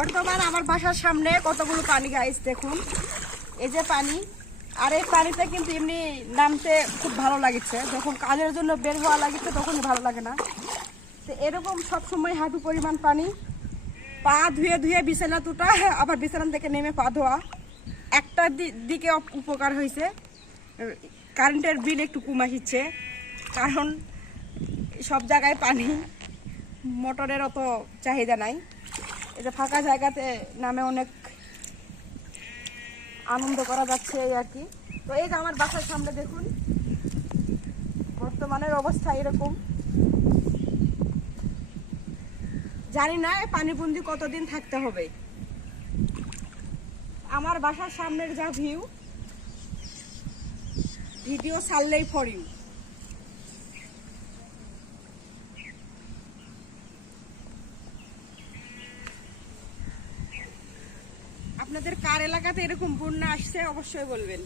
বর্তমান আমার বাসার সামনে কতগুলো পানি গাইস দেখুন, এই যে পানি। আর এই পানিতে কিন্তু এমনি নামতে খুব ভালো লাগছে, যখন কাজের জন্য বের হওয়া লাগছে তখনই ভালো লাগে না। তো এরকম সবসময় হাঁটু পরিমাণ পানি, পা ধুয়ে ধুয়ে বিছানা তুটা, আবার বিছানা থেকে নেমে পা ধোয়া। একটা দিকে উপকার হয়েছে, কারেন্টের বিল একটু কম আসছে, কারণ সব জায়গায় পানি, মোটরের অত চাহিদা নাই। এই যে ফাঁকা জায়গাতে নামে অনেক আনন্দ করা যাচ্ছে এই আর কি। তো এই যে আমার বাসার সামনে দেখুন বর্তমানের অবস্থা এরকম। জানি না এই পানিবন্দি কতদিন থাকতে হবে। আমার বাসার সামনের যা ভিউ, ভিডিও ছাড়লেই ফর ইউ। আপনাদের কার এলাকাতে এরকম বন্যা আসছে অবশ্যই বলবেন।